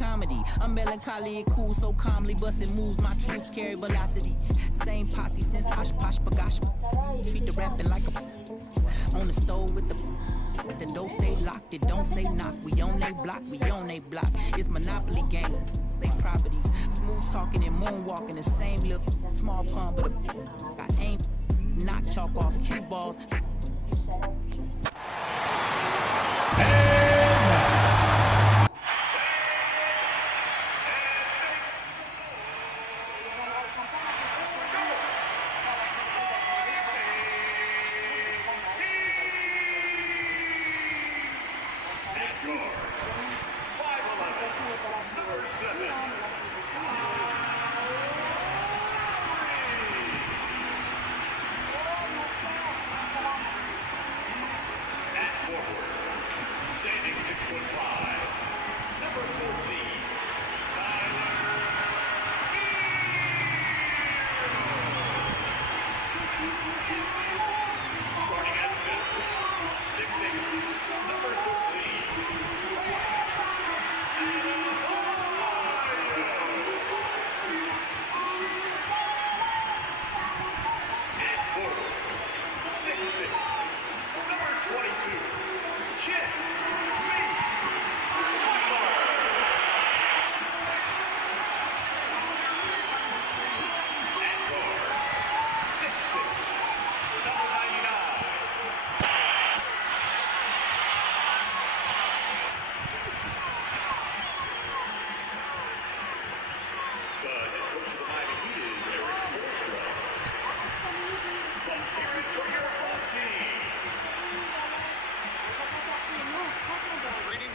comedy. I'm melancholy and cool, so calmly busting moves. My troops carry velocity. Same posse since Osh Posh Bagash. Treat the rapping like a on the stove with the door stay locked. It don't say knock. We on they block. We on they block. It's Monopoly game. They properties. Smooth talking and moonwalking. The same little small pump, but I ain't knock chalk off cue balls.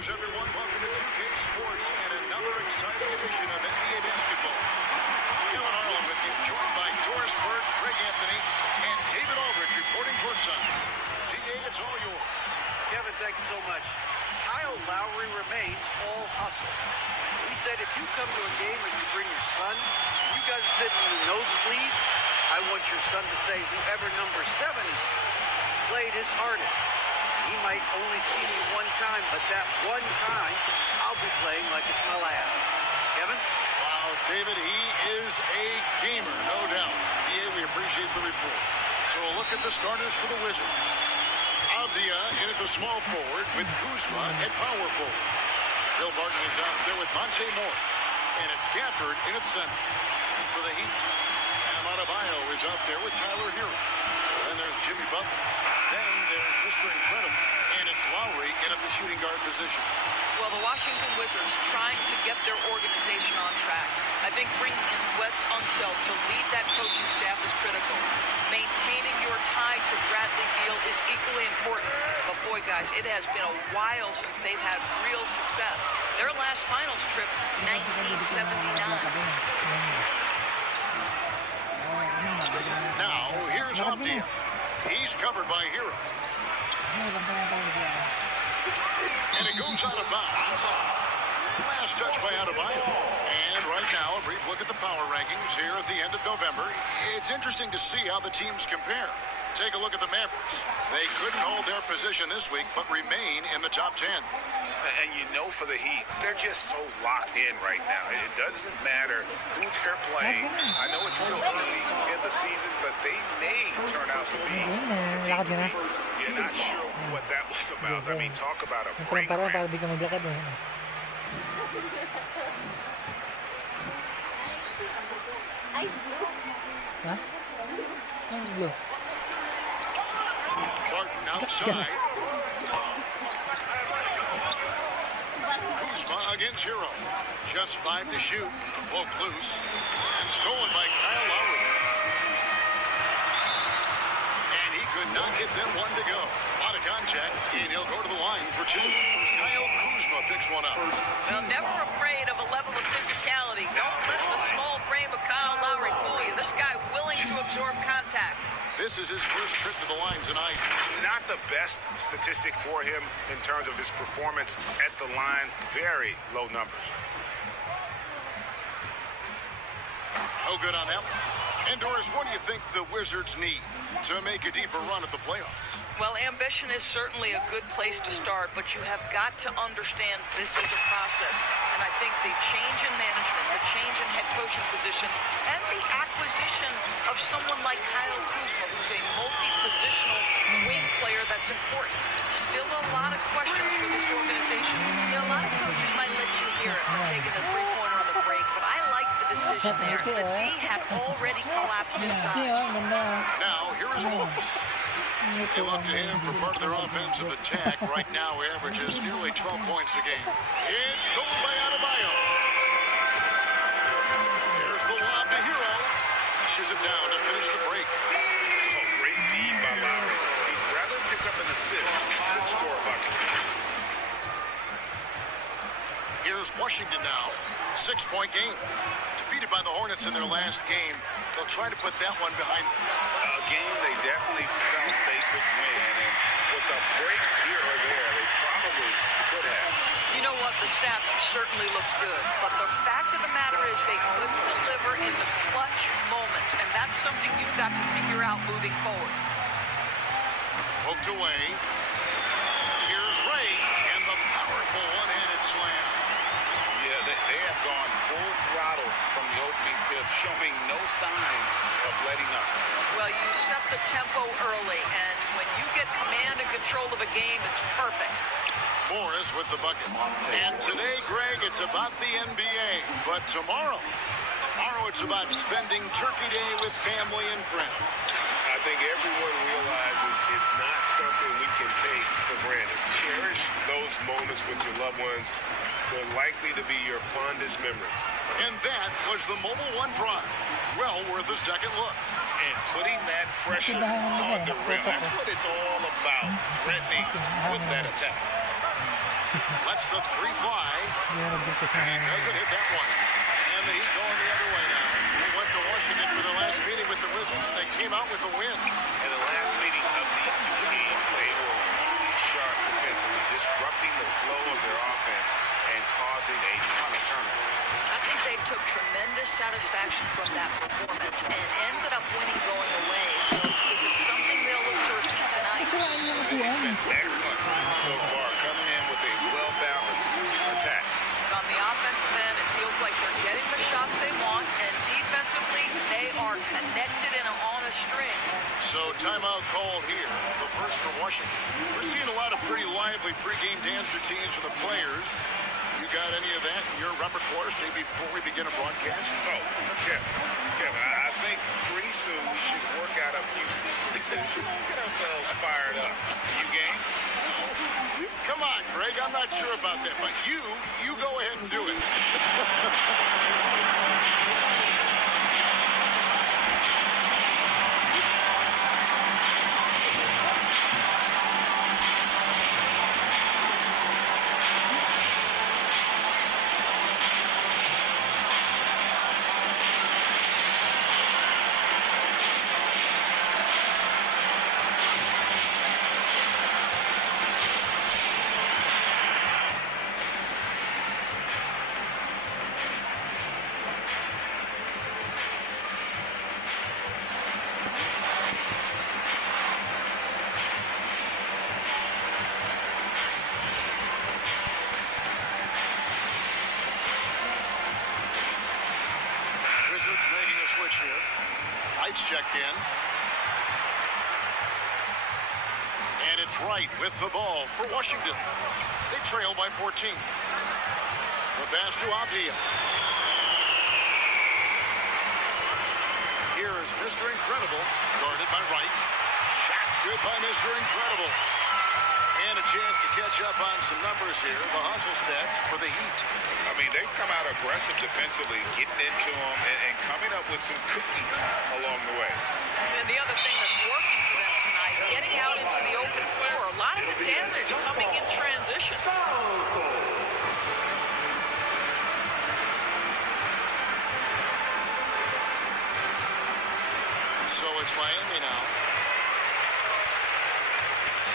Everyone, welcome to 2K Sports and another exciting edition of NBA basketball. Kevin Harlan with you, joined by Doris Bird, Craig Anthony, and David Aldridge reporting courtside. GA, it's all yours. Kevin, thanks so much. Kyle Lowry remains all hustle. He said if you come to a game and you bring your son, you guys are sitting in the nosebleeds, I want your son to say whoever number 7 is played his hardest. He might only see me one time, but that one time, I'll be playing like it's my last. Kevin? Wow, David, he is a gamer, no doubt. Yeah, we appreciate the report. So a look at the starters for the Wizards. Avdia in at the small forward with Kuzma at power forward. Bill Barton is out there with Monte Morris. And it's Gafford in at center. And for the Heat, Adebayo is out there with Tyler Hero. Then there's Jimmy Butler. Then there's Mr. Incredible. And it's Lowry in at the shooting guard position. Well, the Washington Wizards trying to get their organization on track. I think bringing in Wes Unseld to lead that coaching staff is critical. Maintaining your tie to Bradley Beal is equally important. But boy, guys, it has been a while since they've had real success. Their last finals trip, 1979. Now, here's Avdia. He's covered by Hero. And it goes out of bounds. Last touch by Adebayo. And right now, a brief look at the power rankings here at the end of November. It's interesting to see how the teams compare. Take a look at the Mavericks. They couldn't hold their position this week, but remain in the top 10. And you know for the Heat, they're just so locked in right now. It doesn't matter who they're playing. I know it's still early in the season, but they may turn out to be a team to beat. You're not sure what that was about. I mean, talk about a brain cramp. Barton outside. Kuzma against Hero. Just 5 to shoot. Poke loose. And stolen by Kyle Lowry. And he could not get them one to go. A lot of contact, and he'll go to the line for 2. Kyle Kuzma picks one up. Now, never afraid of a level of physicality. Don't let the small frame of Kyle Lowry fool you. This guy willing to absorb contact. This is his first trip to the line tonight. Not the best statistic for him in terms of his performance at the line. Very low numbers. No good on that one. And Doris, what do you think the Wizards need to make a deeper run at the playoffs? Well, ambition is certainly a good place to start, but you have got to understand this is a process. And I think the change in management, the change in head coaching position, and the acquisition of someone like Kyle Kuzma, who's a multi-positional wing player that's important. Still a lot of questions for this organization. You know, a lot of coaches might let you hear it for taking a three-pointer on the break, but I like the decision there. The D had already collapsed inside. Now, here is Wolves. They look to him for part of their offensive attack. Right now, he averages nearly 12 points a game. It's stolen by Adebayo. Here's the lob to Hero. Fishes it down to finish the break. Oh, great feed by Lowry. He'd rather pick up an assist than score a bucket. Here's Washington now. 6-point game. Defeated by the Hornets in their last game. They'll try to put that one behind them. A game they definitely felt they could win, and with a break here or there, they probably could have. You know what? The stats certainly looked good, but the fact of the matter is they couldn't deliver in the clutch moments, and that's something you've got to figure out moving forward. Poked away. Here's Ray, and the powerful one-handed slam. Yeah, they have gone full throttle from the opening tip, showing no signs of letting up. Well, you set the tempo early, and when you get command and control of a game, it's perfect. Morris with the bucket. And today, Greg, it's about the NBA. But tomorrow it's about spending Turkey Day with family and friends. I think everyone realizes it's not something we can take for granted. Cherish those moments with your loved ones. They're likely to be your fondest memories. And that was the Mobile One Prime. Well worth a second look. And putting that pressure on the rim, that's what it's all about, threatening with that attack. Lets the three fly. Doesn't hit that one. And the Heat going the other way now. They went to Washington for their last meeting with the Wizards, and they came out with a win. In the last meeting of these two teams, they were really sharp defensively, disrupting the flow of their offense and causing a ton of turnovers. I think they took tremendous satisfaction from that performance and ended up winning going away. So is it something they'll look to repeat tonight? They've been excellent so far, coming in with a well-balanced attack. On the offensive end, it feels like they're getting the shots they want, and defensively, they are connected and on a string. So timeout called here, the first for Washington. We're seeing a lot of pretty lively pregame dance routines from the players. You got any of that in your repertoire, say, before we begin a broadcast? Oh, Kevin, I think pretty soon we should work out a few sequences, get ourselves fired up. You game? Come on, Greg, I'm not sure about that, but you go ahead and do it. Making a switch here. Heights checked in. And it's Wright with the ball for Washington. They trail by 14. The pass to Avdia. Here is Mr. Incredible, guarded by Wright. Shots good by Mr. Incredible. And a chance to catch up on some numbers here. The hustle stats for the Heat. I mean, they've come out aggressive defensively, getting into them and coming up with some cookies along the way. And the other thing that's working for them tonight, getting out into the open floor, a lot of the damage coming in transition. So it's Miami now.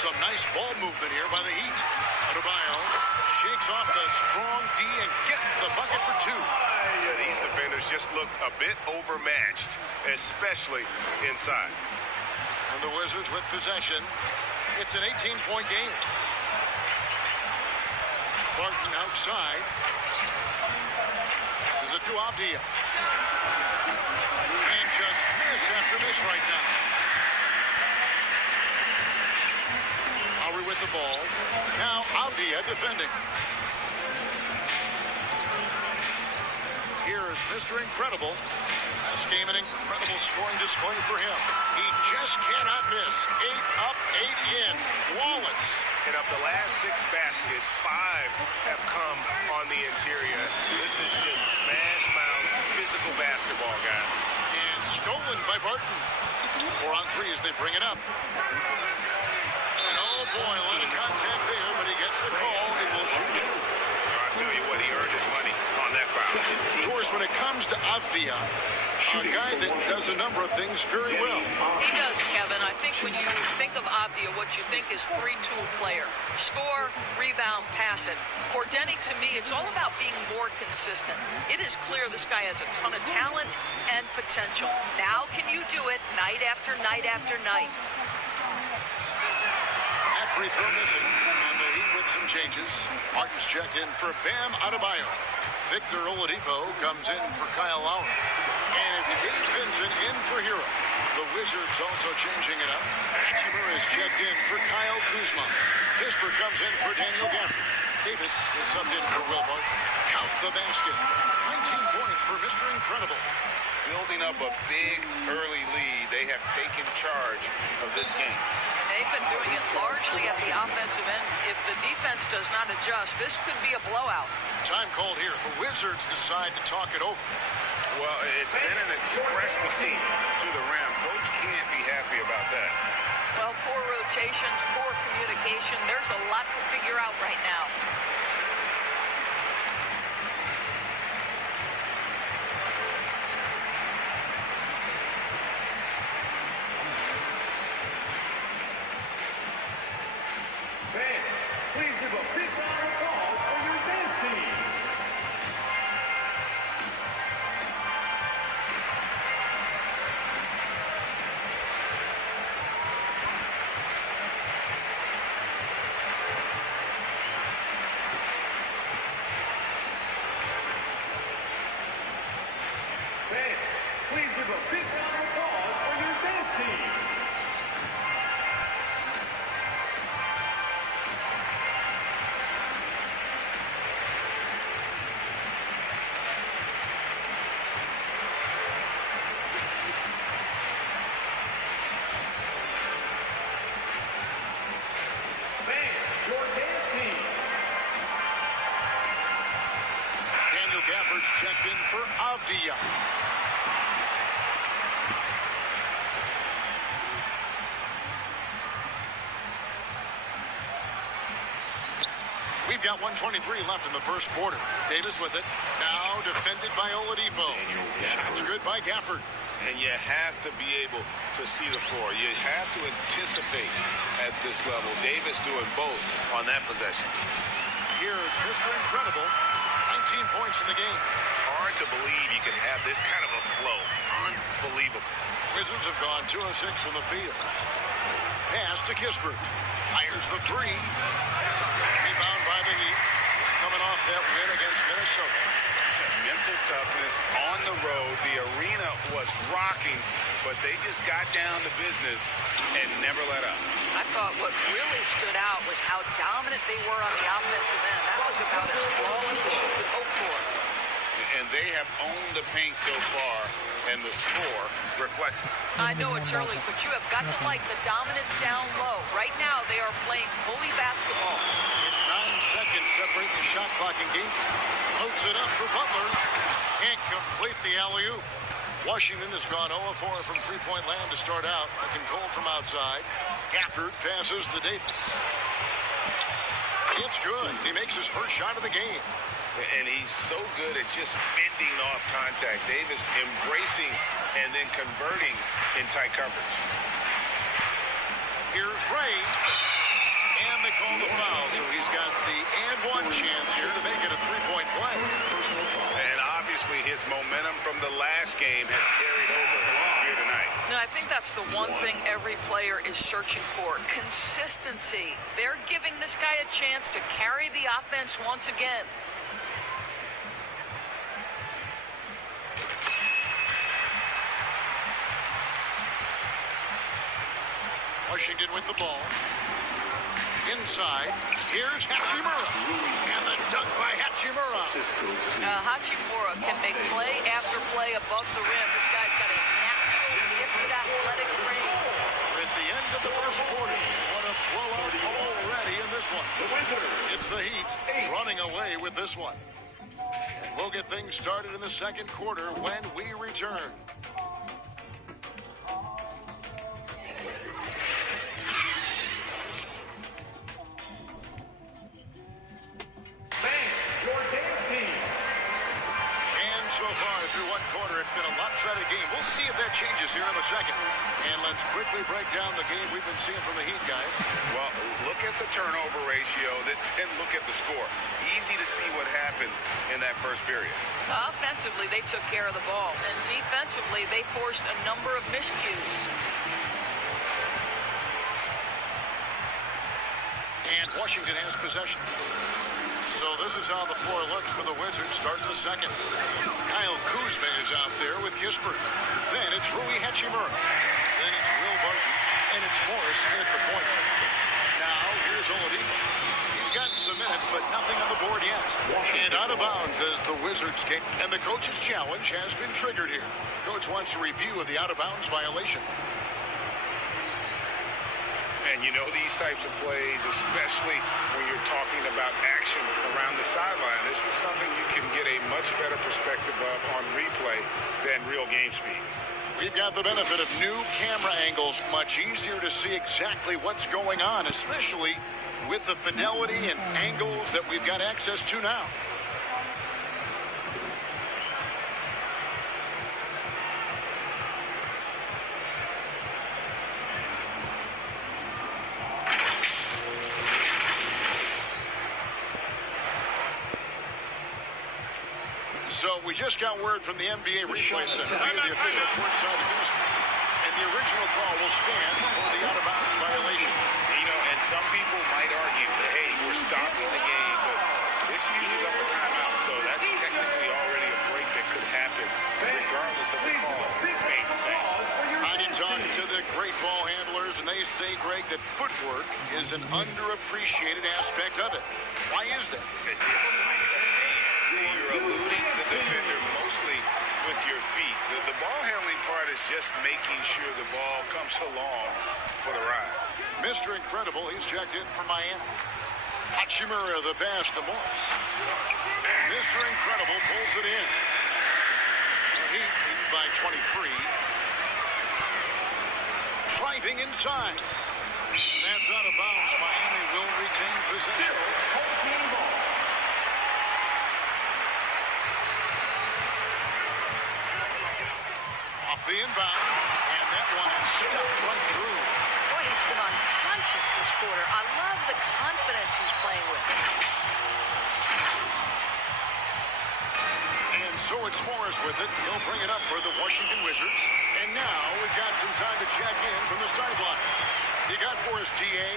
Some nice ball movement here by the Heat. Adebayo shakes off the strong D and gets the bucket for two. Yeah, these defenders just looked a bit overmatched, especially inside. And the Wizards with possession. It's an 18-point game. Barton outside. to Avdia. And just miss after miss right now. Lowry with the ball. Now Avdia defending. Here is Mr. Incredible. This game an incredible scoring display for him. He just cannot miss. 8 up, 8 in. Flawless. And of the last 6 baskets, 5 have come on the interior. This is just smash mouth physical basketball, guys. And stolen by Barton. 4 on 3 as they bring it up. And oh boy, a lot of contact there, but he gets the call and will shoot 2. I'll tell you what, he earned his money on that foul. Of course, when it comes to Avdia, a guy that does a number of things very well. He does, Kevin. I think when you think of Avdia, what you think is 3-tool player. Score, rebound, pass it. For Denny, to me, it's all about being more consistent. It is clear this guy has a ton of talent and potential. Now can you do it night after night after night? That free throw missing. And the Heat with some changes. Martin's checked in for Bam Adebayo. Victor Oladipo comes in for Kyle Lowry. And it's Gabe Vincent in for Hero. The Wizards also changing it up. Hachimura is checked in for Kyle Kuzma. Kispert comes in for Daniel Gafford. Davis is subbed in for Will Barton. Count the basket. 19 points for Mr. Incredible. Building up a big early lead, they have taken charge of this game. They've been doing it largely at the offensive end. If the defense does not adjust, this could be a blowout. Time called here. The Wizards decide to talk it over. Well, it's been an express lane to the rim. Coach can't be happy about that. Well, poor rotations, poor communication. There's a lot to figure out right now. Please give a big round of applause for your dance team. Fans, please give a big round of applause for your dance team. Your dance team. Daniel Gafford's checked in for Avdia. We've got 1:23 left in the first quarter. Davis with it. Now defended by Oladipo. Shots good by Gafford. And you have to be able to see the floor. You have to anticipate at this level. Davis doing both on that possession. Here's Mr. Incredible. 19 points in the game. Hard to believe you can have this kind of a flow. Unbelievable. Wizards have gone 2 of 6 from the field. Pass to Kispert. Fires the 3. Rebound by the Heat. Coming off that win against Minnesota. Mental toughness on the road. The arena was rocking, but they just got down to business and never let up. I thought what really stood out was how dominant they were on the offensive end. That was about as flawless as you could hope for. And they have owned the paint so far, and the score reflects it. I know it's early, but you have got to like the dominance down low. Right now, they are playing bully basketball. It's 9 seconds separating the shot clock and game. Loads it up for Butler. Can't complete the alley-oop. Washington has gone 0-4 from three-point land to start out. Looking cold from outside. Gafford passes to Davis. It's good. He makes his first shot of the game. And he's so good at just fending off contact. Davis embracing and then converting in tight coverage. Here's Ray. And they call the foul, so he's got the and-one chance here to make it a three-point play. And obviously his momentum from the last game has carried over here tonight. No, I think that's the one thing every player is searching for. Consistency. They're giving this guy a chance to carry the offense once again. Washington with the ball. Inside, here's Hachimura. And the dunk by Hachimura. Hachimura can make play after play above the rim. This guy's got a natural, gifted athletic frame. We're at the end of the first quarter. What a blowout already in this one. It's the Heat running away with this one. And we'll get things started in the second quarter when we return. So far through one quarter, it's been a lopsided game. We'll see if that changes here in the second. And let's quickly break down the game we've been seeing from the Heat, guys. Well, look at the turnover ratio, then look at the score. Easy to see what happened in that first period. Offensively, they took care of the ball. And defensively, they forced a number of miscues. And Washington has possession. So this is how the floor looks for the Wizards starting the second. Kyle Kuzma is out there with Kispert. Then it's Rui Hachimura. Then it's Will Barton. And it's Morris at the point. Now here's Oladipo. He's gotten some minutes, but nothing on the board yet. And out of bounds as the Wizards game. And the coach's challenge has been triggered here. Coach wants a review of the out-of-bounds violation. And you know these types of plays, especially when you're talking about action around the sideline, this is something you can get a much better perspective of on replay than real game speed. We've got the benefit of new camera angles, much easier to see exactly what's going on, especially with the fidelity and angles that we've got access to now. So we just got word from the NBA Replay Center, the official courtside administrator, and the original call will stand for the out-of-bounds violation. You know, and some people might argue that, hey, we're stopping the game, but this uses up a timeout, so that's technically already a break that could happen, regardless of the call staying the same. I did talk to the great ball handlers, and they say, Greg, that footwork is an underappreciated aspect of it. Why is that? You're eluding the defender mostly with your feet. The ball handling part is just making sure the ball comes along for the ride. Mr. Incredible, he's checked in from Miami. Hachimura, the pass to Morris. Mr. Incredible pulls it in. The Heat lead by 23. Driving inside. That's out of bounds. Miami will retain possession. The inbound, and that one is stuffed right through. Boy, he's been unconscious this quarter. I love the confidence he's playing with. And so it's Morris with it. He'll bring it up for the Washington Wizards. And now we've got some time to check in from the sideline. You got for us, D.A.?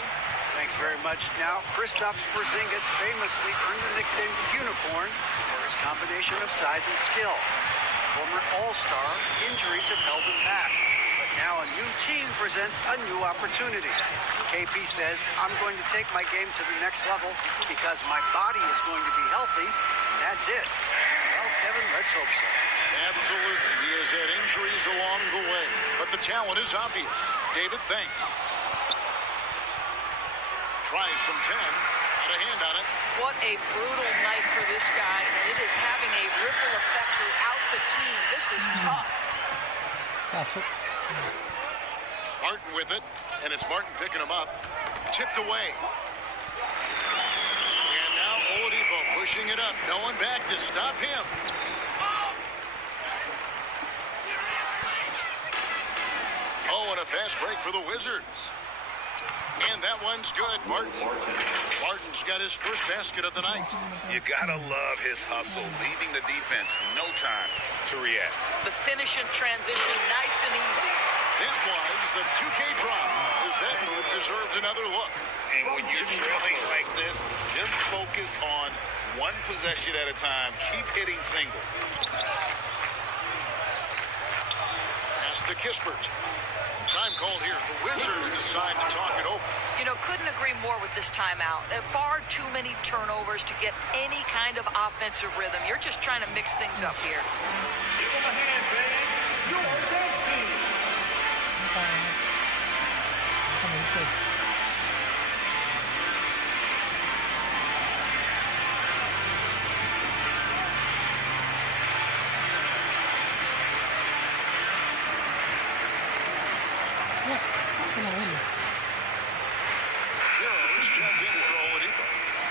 Thanks very much. Now, Kristaps Porzingis famously earned the nickname Unicorn for his combination of size and skill. Former All-Star, injuries have held him back. But now a new team presents a new opportunity. KP says, I'm going to take my game to the next level because my body is going to be healthy, and that's it. Well, Kevin, let's hope so. Absolutely. He has had injuries along the way, but the talent is obvious. David, thanks. Tries from 10. Out of hand on it. What a brutal night for this guy, and it is having a ripple effect throughout the team. This is tough. Martin with it, and it's Martin picking him up. Tipped away. And now Oladipo pushing it up. No one back to stop him. Oh, and a fast break for the Wizards. And that one's good. Martin's got his first basket of the night. You gotta love his hustle, leaving the defense no time to react. The finish and transition, nice and easy. That was the 2K drop, as that move deserved another look. And when you're trailing like this, just focus on one possession at a time. Keep hitting singles. Pass to to Kispert. Time called here. The Wizards decide to talk it over. You know, couldn't agree more with this timeout. There are far too many turnovers to get any kind of offensive rhythm. You're just trying to mix things up here. Give them a hand, fans. Your dance team.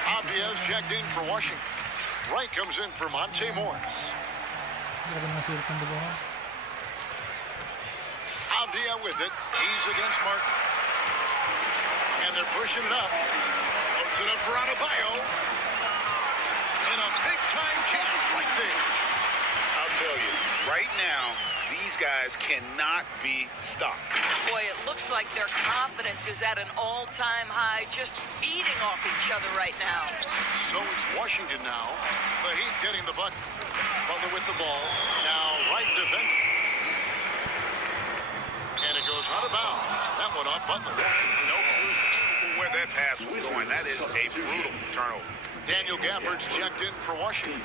Abdia's checked in for Washington. Wright comes in for Monte Morris. Abdia with it. He's against Martin. And they're pushing it up. Puts it up for Adebayo. And a big-time jam right there. I'll tell you, right now, these guys cannot be stopped. Boy, it looks like their confidence is at an all-time high, just feeding off each other right now. So it's Washington now. The Heat getting the bucket. Butler with the ball. Now Wright defending. And it goes out of bounds. That one off Butler. No clue where that pass was going. That is a brutal turnover. Daniel Gafford's checked in for Washington.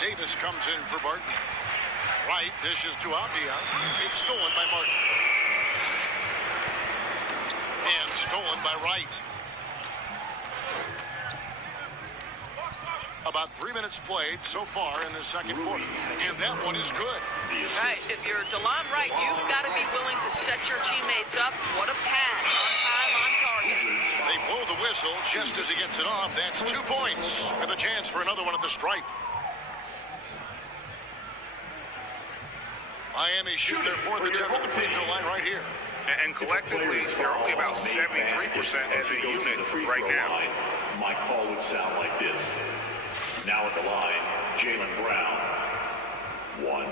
Davis comes in for Barton. Wright dishes to Abdia. It's stolen by Martin. And stolen by Wright. About 3 minutes played so far in the second quarter. And that one is good. Right, if you're DeLon Wright, you've got to be willing to set your teammates up. What a pass, on time, on target. They blow the whistle just as he gets it off. That's 2 points with a chance for another one at the stripe. Miami shoot their fourth attempt at the free throw line right here. And collectively, they're only about 73% as a unit right now. My call would sound like this. Now at the line, Jaylen Brown. 1.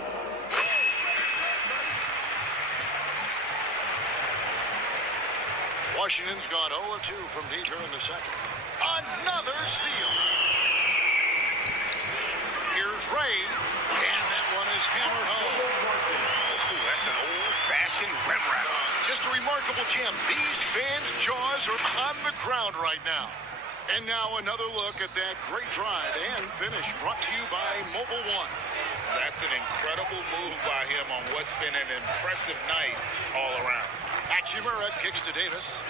Washington's gone 0-2 from deep here in the second. Another steal. Here's Ray. And that one is hammered home. Ooh, that's an old-fashioned rim wrap. Just a remarkable jam. These fans' jaws are on the ground right now. And now another look at that great drive and finish brought to you by Mobile One. That's an incredible move by him on what's been an impressive night all around. Hachimura kicks to Davis.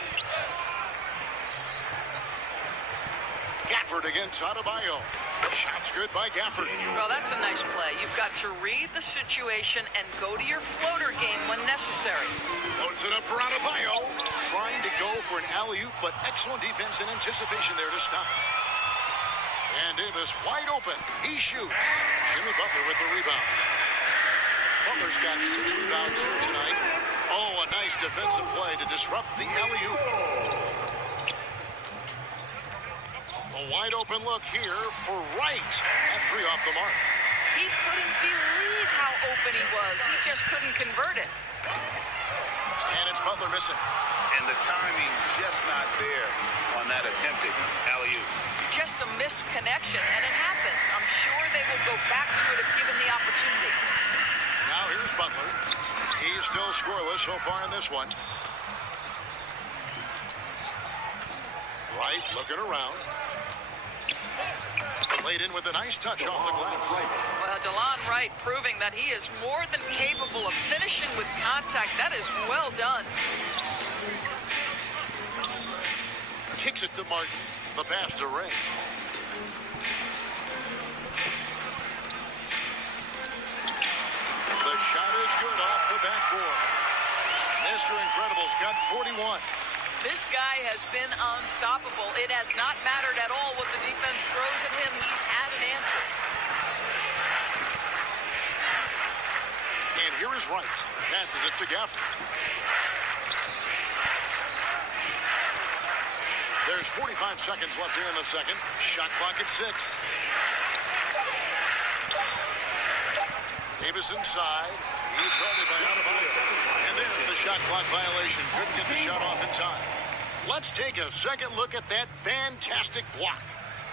Gafford against Adebayo. Shots good by Gafford. Well, that's a nice play. You've got to read the situation and go to your floater game when necessary. Loads it up for Adebayo. Trying to go for an alley-oop, but excellent defense and anticipation there to stop it. And Davis wide open. He shoots. Jimmy Butler with the rebound. Butler's got 6 rebounds here tonight. Oh, a nice defensive play to disrupt the alley-oop. A wide open look here for Wright. That 3 off the mark. He couldn't believe how open he was. He just couldn't convert it. And it's Butler missing. And the timing just not there on that attempted alley-oop. Just a missed connection, and it happens. I'm sure they will go back to it if given the opportunity. Now here's Butler. He's still scoreless so far in this one. Wright looking around. Laid in with a nice touch off the glass. Well, DeLon Wright proving that he is more than capable of finishing with contact. That is well done. Kicks it to Martin. The pass to Ray. The shot is good off the backboard. Mr. Incredible's got 41. This guy has been unstoppable. It has not mattered at all what the defense throws at him. He's had an answer. And here is Wright. Passes it to Gafford. There's 45 seconds left here in the second. Shot clock at 6. Davis inside. He's guarded by Adebayo. And there's the shot clock violation. Couldn't get the shot off in time. Let's take a second look at that fantastic block.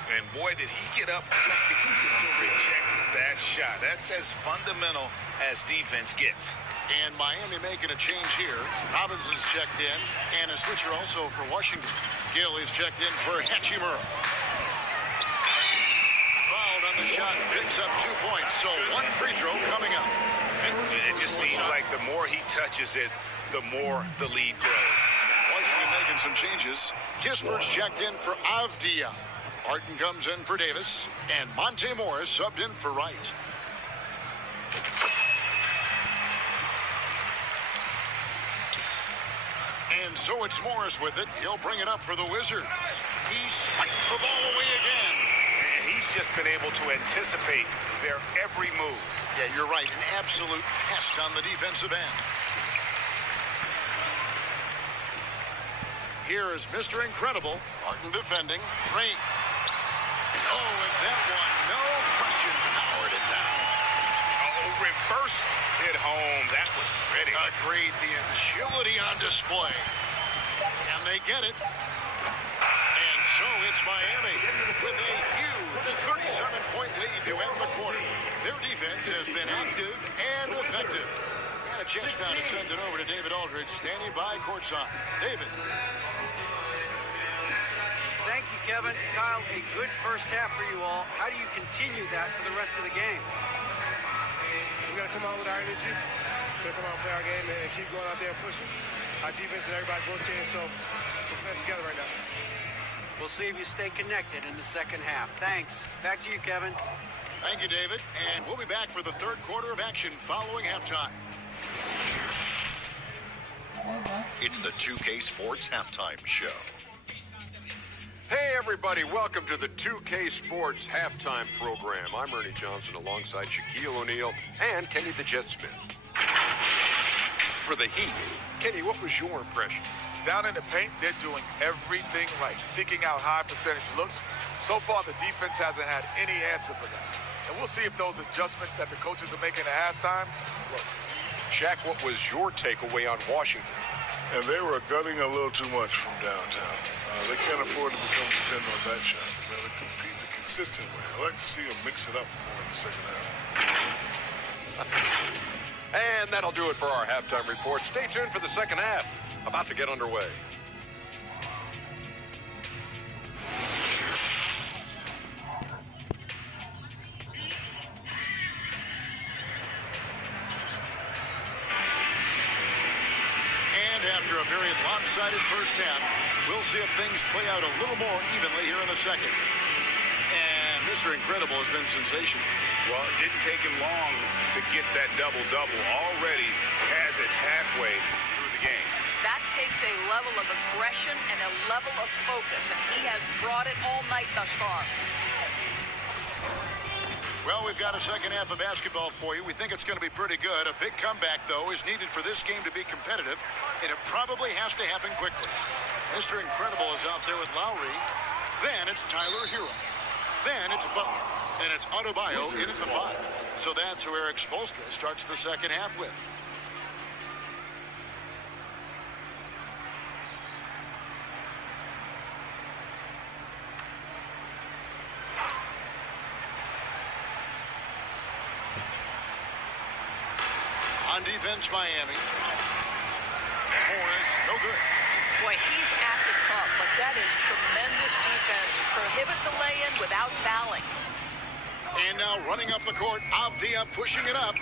And boy, did he get up to reject that shot. That's as fundamental as defense gets. And Miami making a change here. Robinson's checked in, and a switcher also for Washington. Gill is checked in for Hachimura. Fouled on the shot, picks up 2 points. So one free throw coming up. It just seems like the more he touches it, the more the lead grows. Washington making some changes. Kisper's checked in for Avdia. Martin comes in for Davis, and Monte Morris subbed in for Wright. And so it's Morris with it. He'll bring it up for the Wizards. He swipes the ball away again. And he's just been able to anticipate their every move. Yeah, you're right. An absolute pest on the defensive end. Here is Mr. Incredible. Martin defending. Ray. Oh, and that one, no question, powered it down. Oh, reversed it home. That was pretty. Agreed. The agility on display. Can they get it? And so it's Miami with a huge 37-point lead to end the quarter. Their defense has been active and effective. And a chance now to send it over to David Aldridge, standing by courtside. David. Thank you, Kevin. Kyle, a good first half for you all. How do you continue that for the rest of the game? We got to come out with our energy. We're going to come out and play our game and keep going out there and pushing. Our defense and everybody's rotating, so we're playing together right now. We'll see if you stay connected in the second half. Thanks. Back to you, Kevin. Thank you, David. And we'll be back for the third quarter of action following halftime. It's the 2K Sports Halftime Show. Hey everybody, welcome to the 2K Sports Halftime Program. I'm Ernie Johnson alongside Shaquille O'Neal and Kenny the Jet Smith. For the Heat, Kenny, what was your impression? Down in the paint, they're doing everything right, seeking out high percentage looks. So far, the defense hasn't had any answer for that. And we'll see if those adjustments that the coaches are making at halftime work. Shaq, what was your takeaway on Washington? And they were gutting a little too much from downtown. They can't afford to become dependent on that shot. They got to compete the consistent way. I like to see them mix it up more in the second half. And that'll do it for our halftime report. Stay tuned for the second half. About to get underway. After a very lopsided first half, we'll see if things play out a little more evenly here in the second. And Mr. Incredible has been sensational. Well, it didn't take him long to get that double-double. Already has it halfway through the game. That takes a level of aggression and a level of focus, and he has brought it all night thus far. Well, we've got a second half of basketball for you. We think it's going to be pretty good. A big comeback, though, is needed for this game to be competitive, and it probably has to happen quickly. Mr. Incredible is out there with Lowry. Then it's Tyler Hero. Then it's Butler. And it's Adebayo in at the 5. So that's who Eric Spoelstra starts the second half with. On defense, Miami. Morris, no good. Boy, he's acted tough, but that is tremendous defense. Prohibit the lay-in without fouling. And now running up the court, Avdia pushing it up.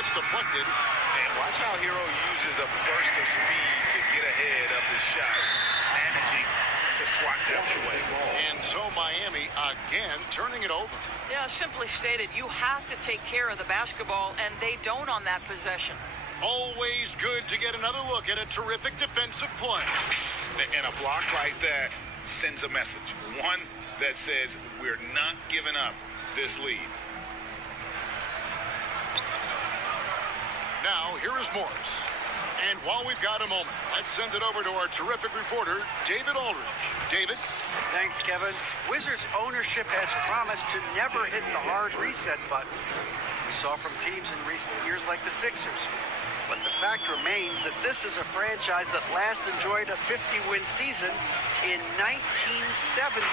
It's deflected. And watch how Hero uses a burst of speed to get ahead of the shot, managing to swat that away. And so Miami again turning it over. Yeah, simply stated, you have to take care of the basketball, and they don't on that possession. Always good to get another look at a terrific defensive play. And a block like that sends a message. One that says we're not giving up this lead. Now, here is Morris. And while we've got a moment, let's send it over to our terrific reporter, David Aldridge. David? Thanks, Kevin. Wizards ownership has promised to never hit the hard reset button we saw from teams in recent years like the Sixers. But the fact remains that this is a franchise that last enjoyed a 50-win season in 1979.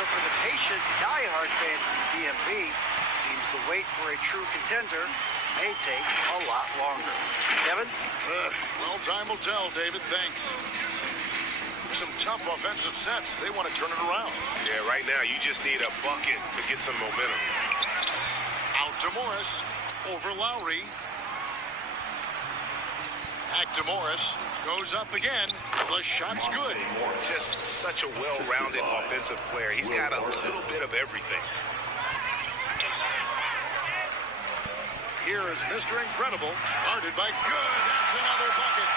So for the patient, diehard fans in the DMV, seems the wait for a true contender may take a lot longer. Kevin? Well, time will tell, David. Thanks. Some tough offensive sets. They want to turn it around. Yeah, right now you just need a bucket to get some momentum. Out to Morris. Over Lowry. Back to Morris. Goes up again. The shot's good. Just such a well-rounded offensive player. He's got a little bit of everything. Here is Mr. Incredible. Guarded by good. That's another bucket.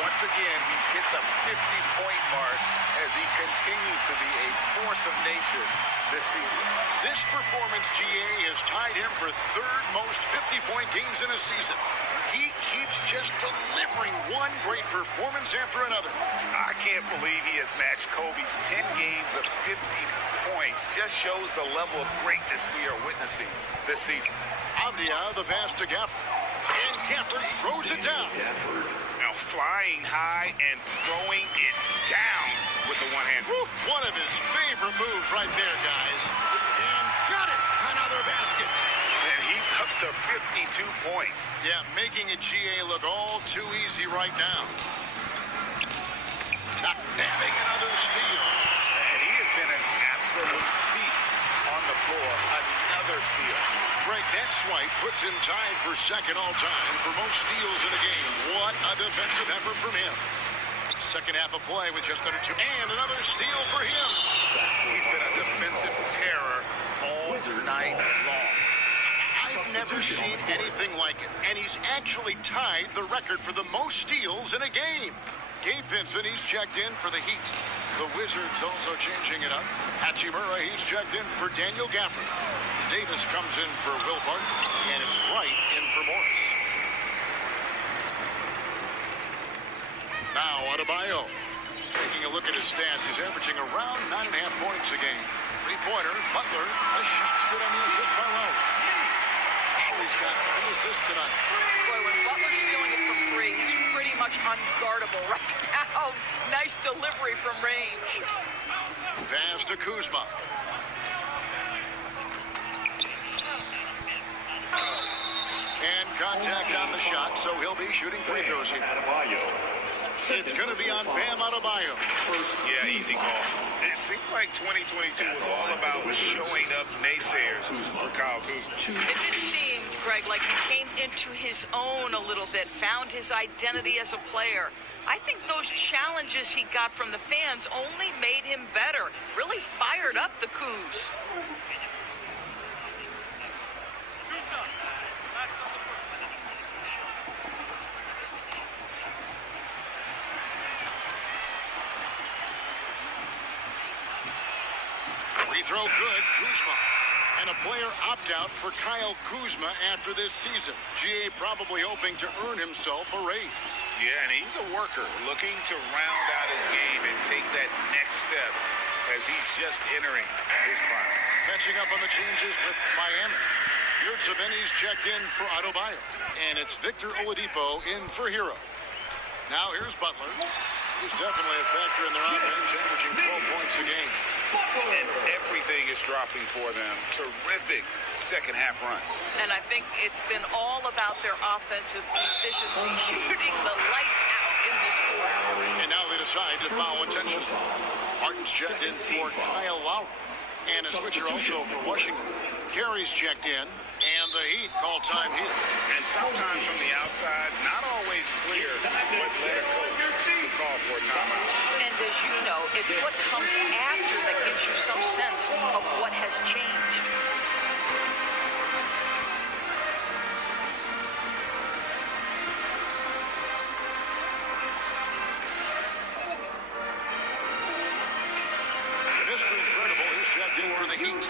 Once again, he's hit the 50-point mark as he continues to be a force of nature this season. This performance, GA, has tied him for third most 50-point games in a season. He keeps just delivering one great performance after another. I can't believe he has matched Kobe's 10 games of 50 points. Just shows the level of greatness we are witnessing this season. Avdia, the pass to Gafford. And Gafford throws it down. Now flying high and throwing it down with the one hand. One of his favorite moves right there, guys. And got it. Another basket. And he's up to 52 points. Yeah, making a GA look all too easy right now. Not having another steal. And he has been an absolute beast on the floor. Another steal. Greg, that swipe puts him tied for second all-time for most steals in a game. What a defensive effort from him. Second half of play with just under 2. And another steal for him. He's been a defensive terror all night long. I've never seen anything like it. And he's actually tied the record for the most steals in a game. Gabe Vincent, he's checked in for the Heat. The Wizards also changing it up. Hachimura, he's checked in for Daniel Gafford. Davis comes in for Will Barton, and it's Wright in for Morris. Now Adebayo. Taking a look at his stats, he's averaging around 9.5 points a game. Three-pointer, Butler, the shot's good on the assist by Lowry. Lowry's got 3 assists tonight. Boy, when Butler's feeling it from 3, he's pretty much unguardable right now. Nice delivery from range. Pass to Kuzma. And contact on the shot, so he'll be shooting free throws here. It's going to be on Bam Adebayo. Yeah, easy call. It seemed like 2022 was all about showing up naysayers for Kyle Kuzma. It did seem, Greg, like he came into his own a little bit, found his identity as a player. I think those challenges he got from the fans only made him better, really fired up the Kuz. Free throw good, Kuzma. And a player opt-out for Kyle Kuzma after this season. GA probably hoping to earn himself a raise. Yeah, and he's a worker looking to round out his game and take that next step as he's just entering his prime. Catching up on the changes with Miami. Yurtseven's checked in for Adebayo. And it's Victor Oladipo in for Hero. Now here's Butler. He's definitely a factor in their offense, averaging 12 points a game. And everything is dropping for them. Terrific second half run. And I think it's been all about their offensive efficiency, shooting the lights out in this quarter. And now they decide to foul intentionally. Martin's checked in for Kyle Lowry. And a switcher also for Washington. Carey's checked in. And the Heat call time here. And sometimes from the outside, not always clear what led a coach to call for a timeout. And as you know, it's what comes after that gives you some sense of what has changed. Mr. Incredible is checked in for the Heat.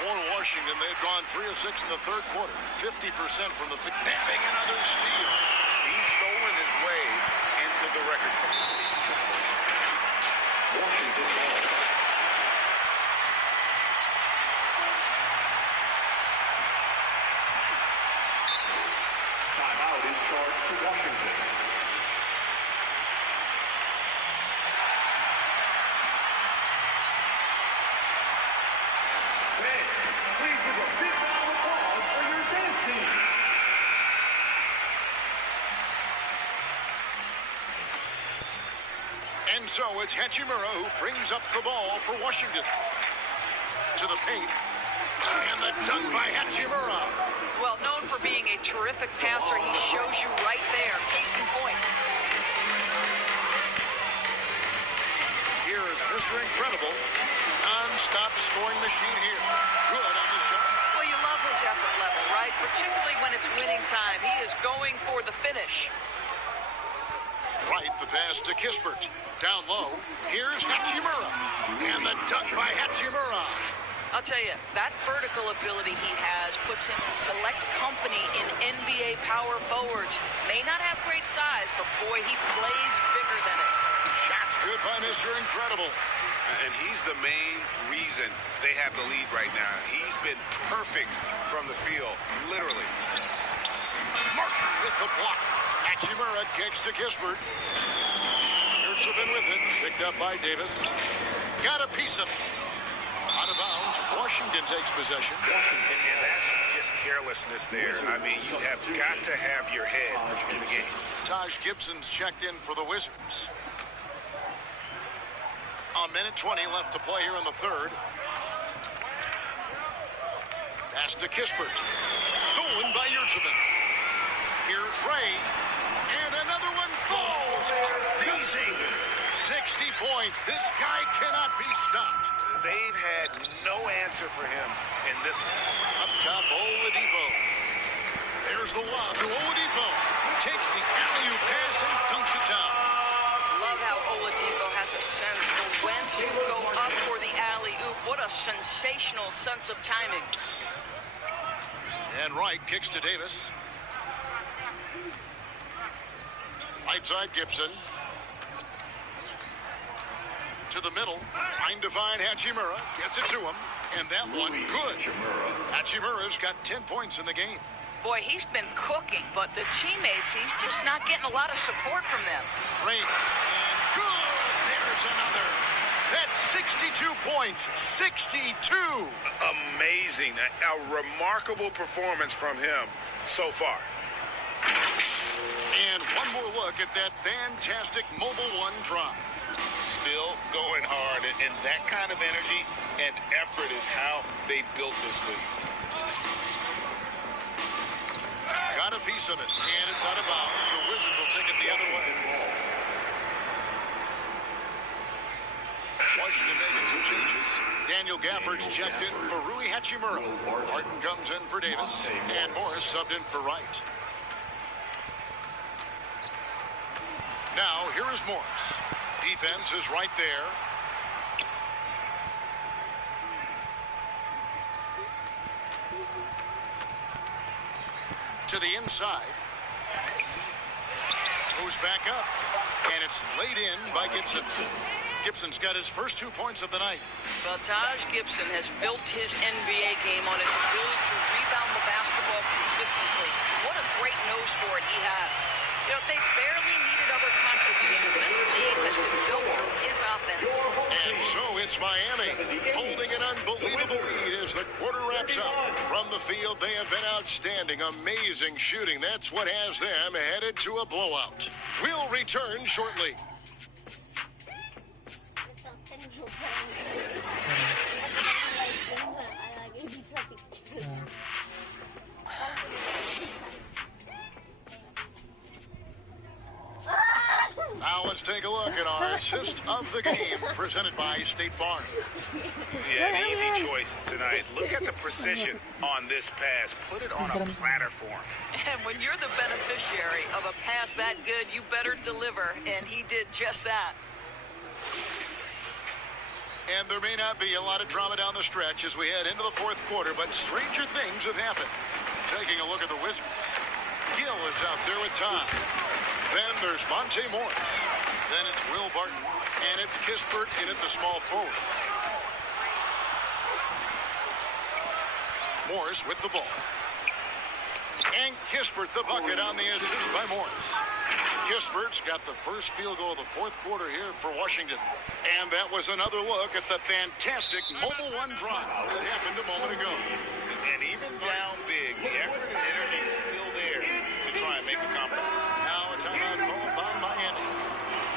For Washington, they've gone 3 of 6 in the third quarter. 50% from the field. Having another steal. He's stolen his way into the record book. Washington ball. Timeout is charged to Washington. Cleveland And so it's Hachimura who brings up the ball for Washington. To the paint. And the dunk by Hachimura. Well, known for being a terrific passer, he shows you right there. Case in point. Here is Mr. Incredible. Non-stop scoring machine here. Good on the shot. Well, you love his effort level, right? Particularly when it's winning time. He is going for the finish. Right, the pass to Kispert. Down low, here's Hachimura. And the dunk by Hachimura. I'll tell you, that vertical ability he has puts him in select company in NBA power forwards. May not have great size, but boy, he plays bigger than it. Shots good by Mr. Incredible. And he's the main reason they have the lead right now. He's been perfect from the field, literally. Martin with the block. Hachimura kicks to Kispert. Yurtsevin with it. Picked up by Davis. Got a piece of it. Out of bounds. Washington takes possession. And that's just carelessness there. I mean, you have got to have your head in the game. Taj Gibson's checked in for the Wizards. A minute 20 left to play here in the third. Pass to Kispert. Stolen by Yurtsevin. Here's Ray. And another one falls. Amazing. 60 points. This guy cannot be stopped. They've had no answer for him in this one. Up top, Oladipo. There's the lob to Oladipo. Takes the alley-oop pass and dunks it down. Love how Oladipo has a sense for when to go up for the alley-oop. What a sensational sense of timing. And Wright kicks to Davis. Right side, Gibson. To the middle. Trying to find Hachimura. Gets it to him. And that one, good. Hachimura's got 10 points in the game. Boy, he's been cooking, but the teammates, he's just not getting a lot of support from them. Ray. And good. There's another. That's 62 points. 62. Amazing. A remarkable performance from him so far. And one more look at that fantastic Mobile One drive. Still going hard, and that kind of energy and effort is how they built this league. Got a piece of it, and it's out of bounds. The Wizards will take it the other way. Washington making some changes. Daniel Gafford's checked in for Rui Hachimura. Martin comes in for Davis, and Morris subbed in for Wright. Now, here is Morris. Defense is right there. To the inside. Goes back up. And it's laid in by Gibson. Gibson's got his first 2 points of the night. Well, Taj Gibson has built his NBA game on his ability to rebound the basketball consistently. What a great nose for it he has. You know, they barely needed other contributions. This league has been built through his offense. And so it's Miami holding an unbelievable lead as the quarter wraps up. From the field, they have been outstanding. Amazing shooting. That's what has them headed to a blowout. We'll return shortly. Now let's take a look at our assist of the game presented by State Farm. Yeah, an easy choice tonight. Look at the precision on this pass. Put it on a platter for him. And when you're the beneficiary of a pass that good, you better deliver, and he did just that. And there may not be a lot of drama down the stretch as we head into the fourth quarter, but stranger things have happened. Taking a look at the Wizards. Gill is out there with Todd. Then there's Monte Morris. Then it's Will Barton. And it's Kispert in at the small forward. Morris with the ball. And Kispert the bucket on the assist by Morris. Kispert's got the first field goal of the fourth quarter here for Washington. And that was another look at the fantastic Mobile One drive that happened a moment ago. And even down big, the effort and energy is still there to try and make a comeback. Now a timeout called by Miami.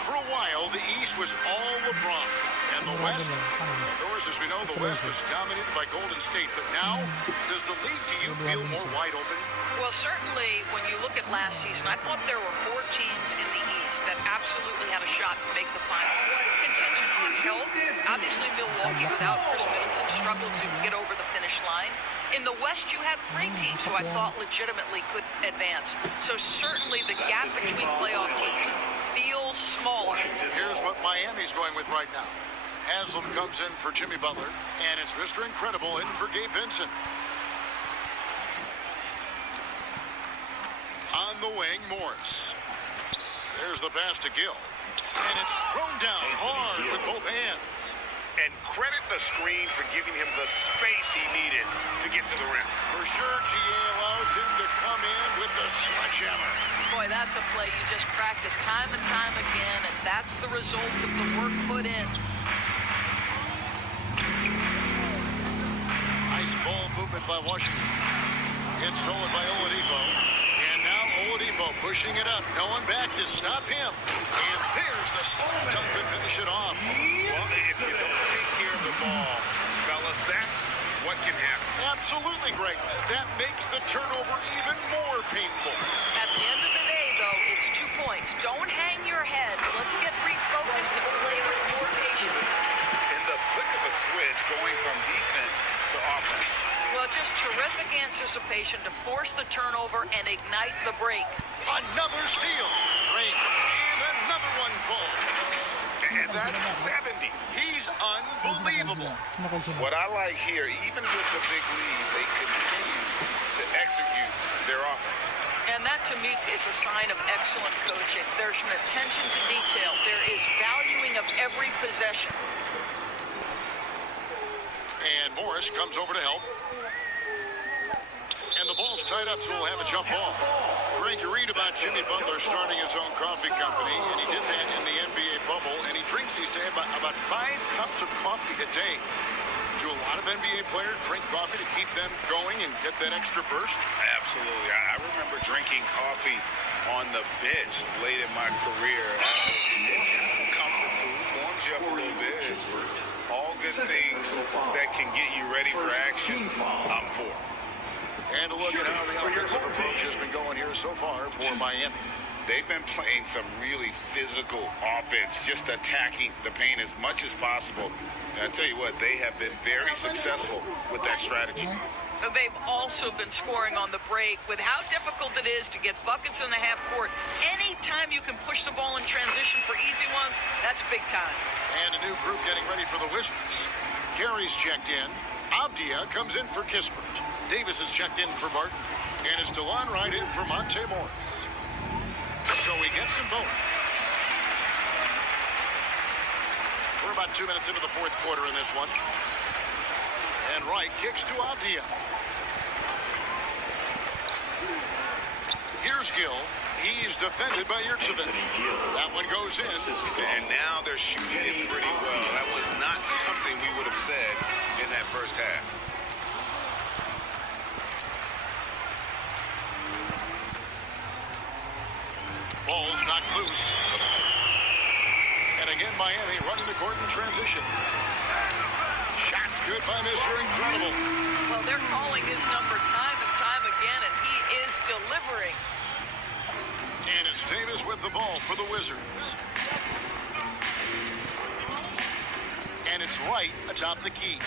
For a while, the East was all LeBron. And the West, of course, as we know, the West was dominated by Golden State. But now, does the league, do you feel more wide open? Well, certainly, when you look at last season, I thought there were 4 teams in the East that absolutely had a shot to make the finals. Contingent on health, obviously Milwaukee without Chris Middleton struggled to get over the finish line. In the West, you had 3 teams who I thought legitimately could advance. So certainly the gap between playoff teams feels smaller. Here's what Miami's going with right now. Haslam comes in for Jimmy Butler, and it's Mr. Incredible in for Gabe Vincent. On the wing, Morris. There's the pass to Gill. And it's thrown down hard with both hands. And credit the screen for giving him the space he needed to get to the rim. For sure, GA allows him to come in with the sledgehammer. Boy, that's a play you just practice time and time again, and that's the result of the work put in. Nice ball movement by Washington. It's stolen by Oladipo. And now Oladipo pushing it up. No one back to stop him. And there's the slam dunk to finish it off. Well, if you don't take care of the ball, fellas, that's what can happen. Absolutely great. That makes the turnover even more painful. At the end of the day, though, it's 2 points. Don't hang your heads. Let's get refocused and play with more patience. In the flick of a switch, going from defense to offense. Well, just terrific anticipation to force the turnover and ignite the break. Another steal. Ray. And another one falls. And that's 70. He's unbelievable. What I like here, even with the big lead, they continue to execute their offense. And that, to me, is a sign of excellent coaching. There's an attention to detail. There is valuing of every possession. And Morris comes over to help. And the ball's tied up, so we'll have a jump ball. Greg, you read about Jimmy Butler starting his own coffee company, and he did that in the NBA bubble, and he drinks, he said, about 5 cups of coffee a day. Do a lot of NBA players drink coffee to keep them going and get that extra burst? Absolutely. I remember drinking coffee on the bench late in my career. It's kind of comfort food, warms you up a little bit. It's all good things that can get you ready for action. I'm for. And a look at how the offensive approach has been going here so far for Miami. They've been playing some really physical offense, just attacking the paint as much as possible. And I tell you what, they have been very successful with that strategy. They've also been scoring on the break. With how difficult it is to get buckets in the half court, anytime you can push the ball in transition for easy ones, that's big time. And a new group getting ready for the Wizards. Carey's checked in. Avdia comes in for Kispert. Davis is checked in for Barton. And it's DeLon Wright in for Monte Morris. So he gets them both. We're about 2 minutes into the fourth quarter in this one. And Wright kicks to Avdia. Here's Gill. He's defended by Yurtseven. That one goes in. And now they're shooting it pretty well. That was not something we would have said in that first half. Ball's knocked loose. And again, Miami running the court in transition. Shots good by Mr. Incredible. Well, they're calling his number time and time again, and he is delivering. And it's Davis with the ball for the Wizards. And it's Wright atop the key.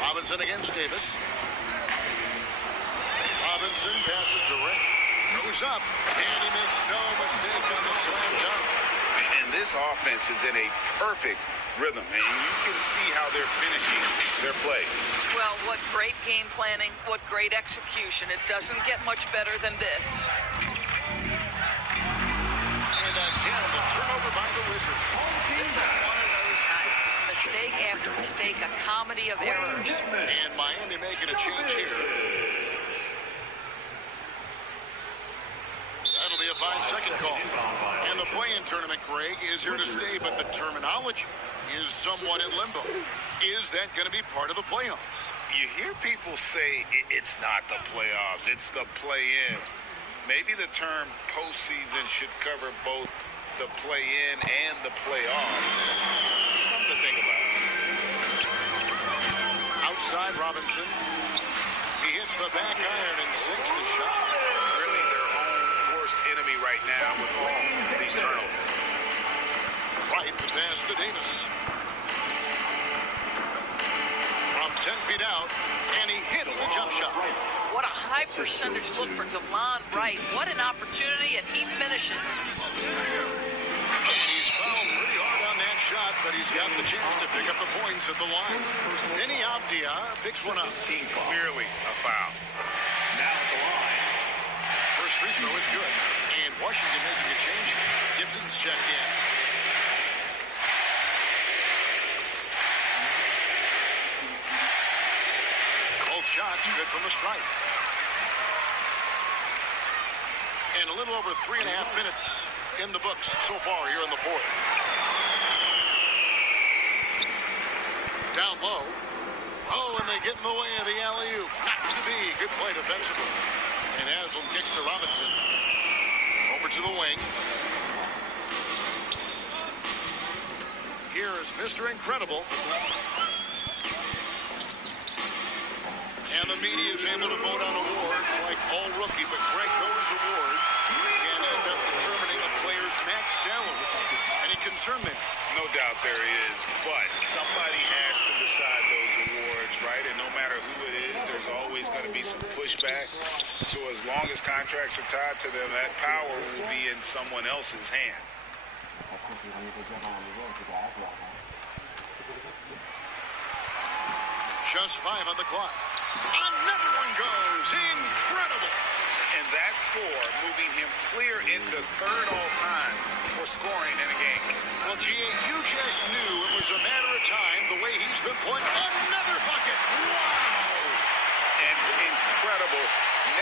Robinson against Davis. Robinson passes to Ray. Goes up, and he makes no mistake on the slam dunk. And this offense is in a perfect rhythm, and you can see how they're finishing their play. Well, what great game planning, what great execution. It doesn't get much better than this. And again, the turnover by the Wizards. This is one of those nights. Mistake after mistake, a comedy of errors. And Miami making a change here. That'll be a 5-second call. And the play-in tournament, Greg, is here to stay, but the terminology is somewhat in limbo. Is that going to be part of the playoffs? You hear people say it's not the playoffs, it's the play-in. Maybe the term postseason should cover both the play-in and the play-off. Something to think about. Outside Robinson. He hits the back iron and sinks the shot. Really their own worst enemy right now with all these turnovers. Right, the pass to Davis. From 10 feet out, and he hits the jump shot. What a high percentage look for DeLon Wright. What an opportunity, and he finishes. And he's fouled pretty hard on that shot, but he's got the chance to pick up the points at the line. Denny Avdia picks one up. Clearly a foul. Now at the line. First free throw is good. And Washington making a change. Gibson's checked in. Both shots good from the stripe. And a little over 3.5 minutes in the books so far here in the fourth. Down low. Oh, and they get in the way of the alley-oop. Not to be. Good play defensively. And Haslam kicks to Robinson. Over to the wing. Here is Mr. Incredible. And the media is able to vote on awards like all rookie, but Greg, those awards can end up determining a player's max salary. Any concern there? No doubt there is, but somebody has to decide those awards, right? And no matter who it is, there's always going to be some pushback. So as long as contracts are tied to them, that power will be in someone else's hands. Just 5 on the clock. Another one goes. Incredible. And that score moving him clear into third all-time for scoring in a game. Well, G.A., you just knew it was a matter of time the way he's been playing. Another bucket. Wow. And incredible.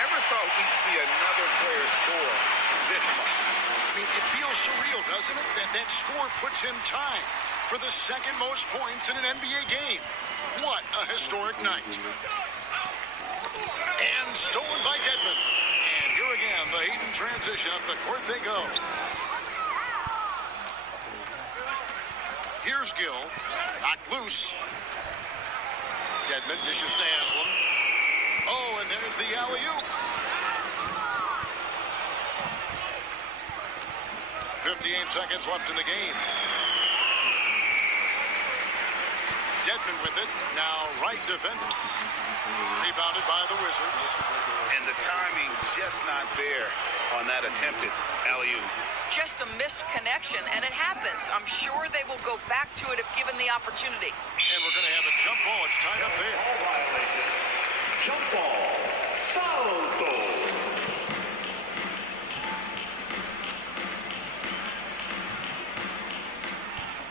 Never thought we'd see another player score this much. I mean, it feels surreal, doesn't it? That score puts him tied for the second most points in an NBA game. What a historic night. And stolen by Dedmon. And here again, the Heat in transition. Up the court they go. Here's Gill. Knocked loose. Dedmon dishes to Haslam. Oh, and there's the alley-oop. 58 seconds left in the game. Dedmon with it. Now Wright defended. Rebounded by the Wizards. And the timing just not there on that attempted alley-oop. Just a missed connection, and it happens. I'm sure they will go back to it if given the opportunity. And we're going to have a jump ball. It's tied up there. Ball violation. Jump ball. Salto.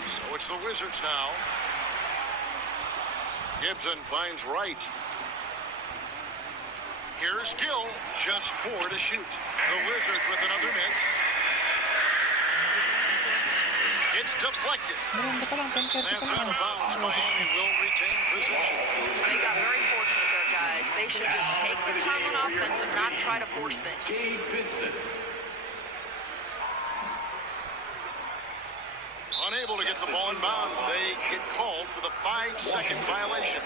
So it's the Wizards now. Gibson finds Wright. Here's Gill, just 4 to shoot. The Wizards with another miss. It's deflected. That's out of bounds. Miami will retain possession. They got very fortunate there, guys. They should just take their time on offense and not try to force things. Gabe Vincent. Unable to get the ball in bounds. They get called for the 5-second violation.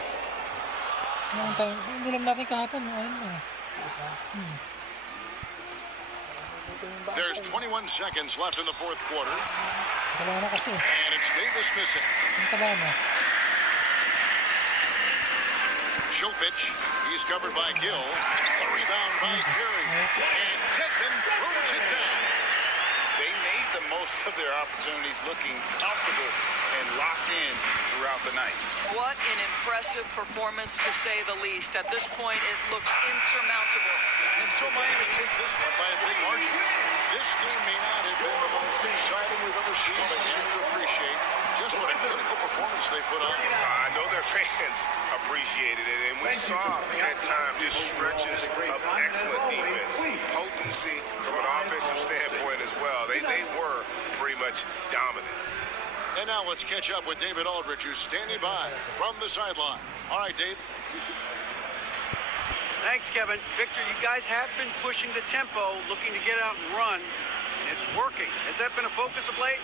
There's 21 seconds left in the fourth quarter. And it's Davis missing. Jovic, he's covered by Gill. The rebound by Curry. And Dedmon throws it down. They made the most of their opportunities, looking comfortable and locked in throughout the night. What an impressive performance, to say the least. At this point, it looks insurmountable. And so Miami takes this one by a big margin. This game may not have been the most exciting we've ever seen, but you have to appreciate just what a critical performance they put on. I know their fans appreciated it, and we saw at times just stretches of excellent defense, potency from an offensive standpoint as well. They were pretty much dominant. And now let's catch up with David Aldridge, who's standing by from the sideline. All right, Dave. Thanks, Kevin. Victor, you guys have been pushing the tempo, looking to get out and run, and it's working. Has that been a focus of late?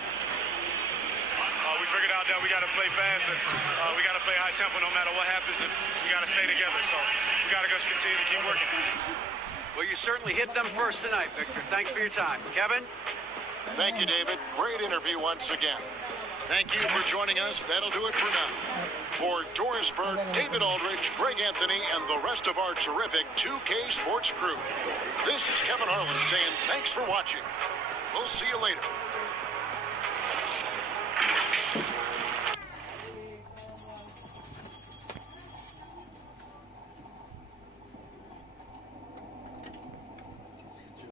We figured out that we got to play fast and we got to play high tempo no matter what happens, and we got to stay together. So we got to just continue to keep working. Well, you certainly hit them first tonight, Victor. Thanks for your time. Kevin? Thank you, David. Great interview once again. Thank you for joining us. That'll do it for now. For Doris Burke, David Aldridge, Greg Anthony, and the rest of our terrific 2K Sports crew, this is Kevin Harlan saying thanks for watching. We'll see you later.